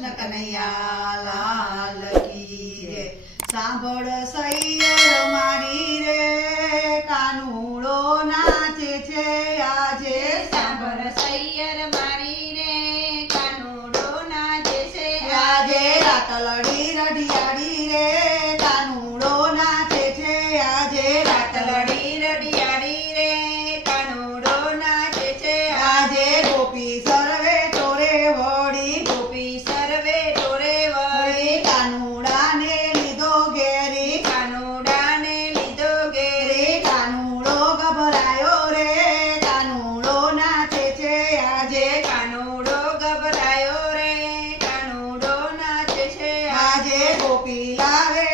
કૃષ્ણ કનૈયા લાલ કી જય। સાંભળ સૈયર મારી રે કાનુડો નાચે છે આજે। સાંભળ સૈયર મારી રે કાનુડો નાચે છે આજે રાતલડી રઢિયાળી રે કાનુડો નાચે છે આજે। રાતલડી રઢિયાળી રે કાનુડો નાચે છે આજે ગોપી સર્વે ચોરે વળી ગોપી સર્વે ટોરે વળી કાનુડાને લીધો ઘેરી કાનુડાને લીધો ઘેરે કાનુડો ગભરાયો રે કાનુડો નાચે છે આજે। કાનુડો ગભરાયો રે કાનુડો નાચે છે આજે ગોપી લાવે